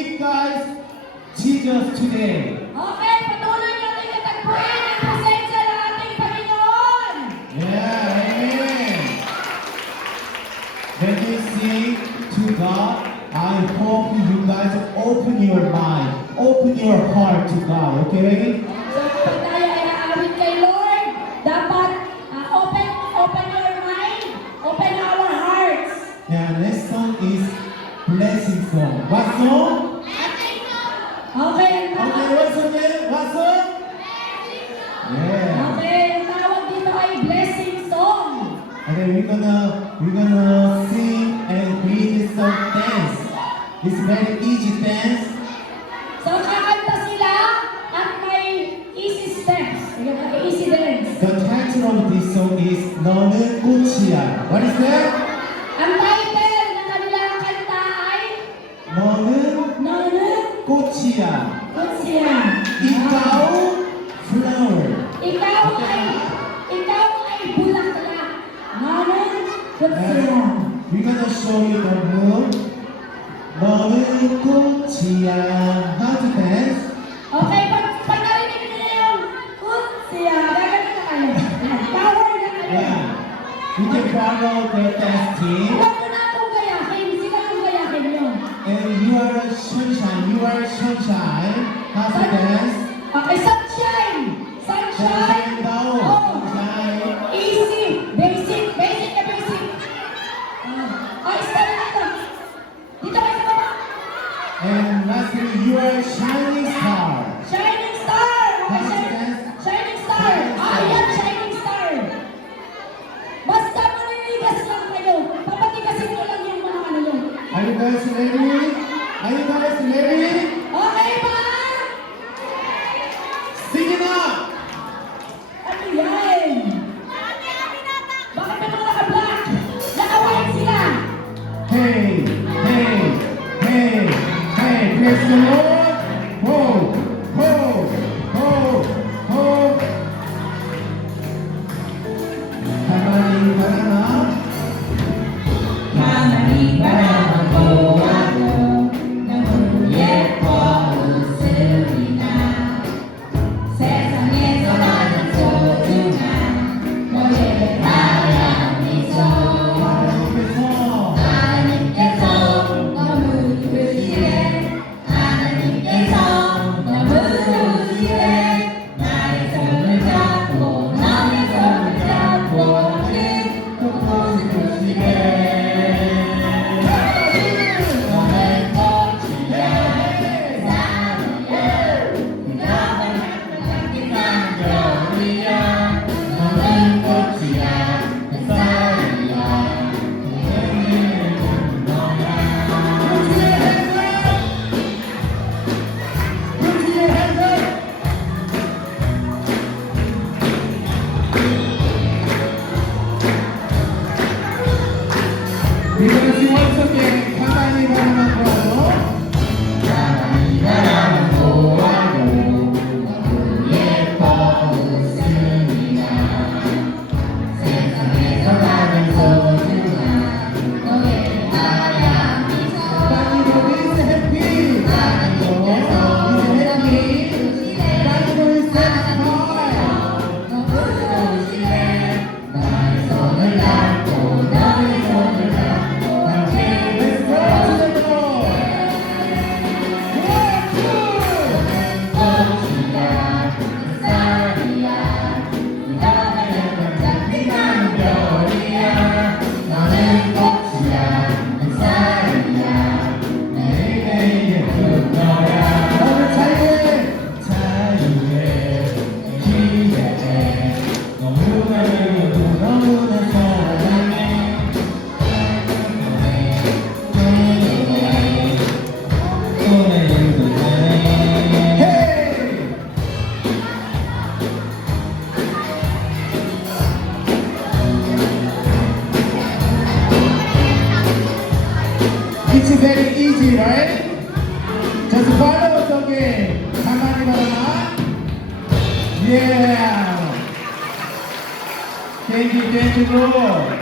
meet guys Jesus today. Okay, patuloy natin katagpuin ang presensya ng ating Panginoon. Yeah, amen. When you sing to God, I hope you guys open your mind, open your heart to God, okay? So kapag tayo ay naawit kay Lord, dapat open your mind, open our hearts. Yeah, next song is blessing song. What song? Okay, ang Okay, tawag, what song again? What song? Yeah. okay, ang tawag dito ay blessing song. Okay, we're gonna sing and read this song dance. It's very easy dance. So kakanta sila at may easy steps. Easy dance. The title of this song is 너는 꽃이야. What is that? Ang title ng kanilang kanta ay 너는 꽃이야. Kutsiya. ikaw flower. Ikaw ay bulaklak. Nanon Kutsiya. We're gonna show you the move. 너는 꽃이야. How to dance? Okay, pag narinig niyo yung Kutsiya, gagawin na kayo. Power na kayo. Yeah. You can follow the dance team. Huwag mo na akong gayakin. Sila yung gayakin nyo. And you are a sunshine. You are sunshine. How to dance? Okay, sunshine. Sunshine. Sunshine daw. Oh. Sunshine. Easy. Basic na basic. Ay, start dito. Dito kayo sa baba. And lastly, you are a shining star. Shining star. Okay, shining star. Yan, shining star. Basta maninigas lang kayo. Papatigasin ko lang yung mga ano yun. Are you guys ready? Are you guys ready? Okay ba? Sing it up! Ano yan? Bakit may mga naka-black? Naka-white sila. Hey, hey, hey, hey, praise the Lord. Ho, ho, ho, ho. 가만히 바라나. 가만히 바라보아도 너무 예뻐 웃으리나 세상에서 가장 소중한 너의 하얀 미소 하나님께서 하나님께서 너무 이쁘시네 하나님께서 너무 좋으시네 나의 손을 잡고 너의 손을 잡고 꼭 보고 싶으시네 너는 꽃이야 사랑이야 너만 향기한 겨울이야 너는 꽃이야 햇살이야 Because you once again, 가만히 바라보아도 가만히 바라보아도 너무 예뻐 웃으리나 세상에서 가장 소중한 너의 하얀 미소 Everybody is happy. 하나님께서 is happy. 좋으시네 Everybody is satisfied. 너무 좋으시네 너의 손을 잡고 너의 손을 잡고 함께 Let's go to the Lord. 꽃이야 햇살이야 너는 반짝이는 별이야 너는 꽃이야 햇살이야 매일매일 예쁜 너야 너를 자유해. 자유해 기대해 너무나 너무나 사랑해. Hey! It's very easy, right? Just follow us again. 가만히 바라봐. Yeah. Thank you, Lord.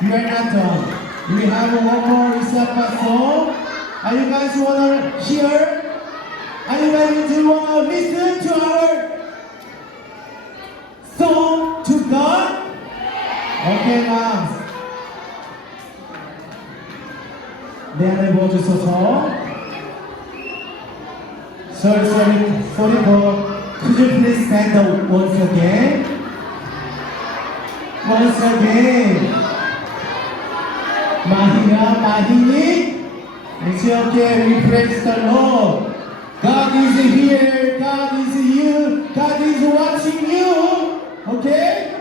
You are not done. We have one more Isapa song. Are you guys wanna hear? Are you guys do wanna listen to our song to God? Okay, moms. 내 안을 보여주소서. Sorry, for. Could you please stand up once again? Once again. Mahini. It's okay, we praise the Lord. God is here, God is you, God is watching you. Okay?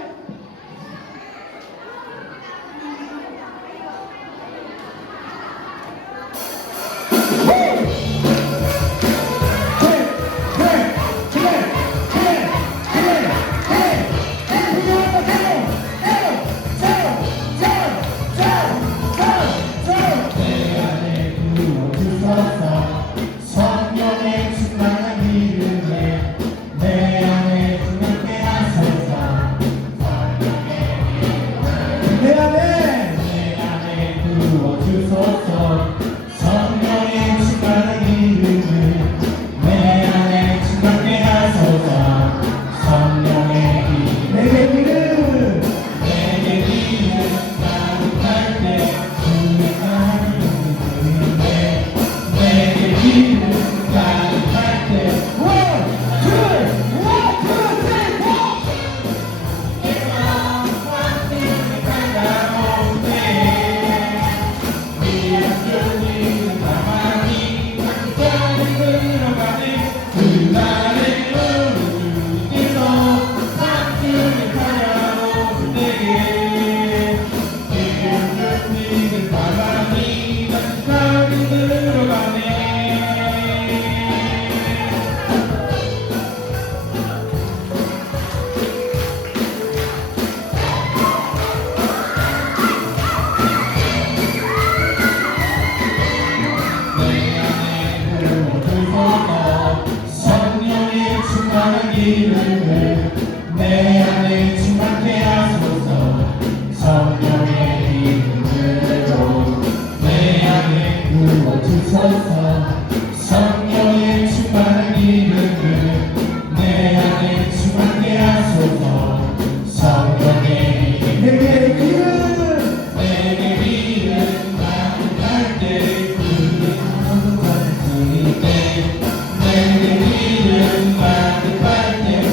내 안에 충만케 하소서. 성령의 이름으로 내 안에 부어주소서. 성령의 충만한 이름을 내 안에 충만케 하소서. 성령의 이름 내게 이름 가득할 때 그게 가득할 때 내게 이름 가득할 때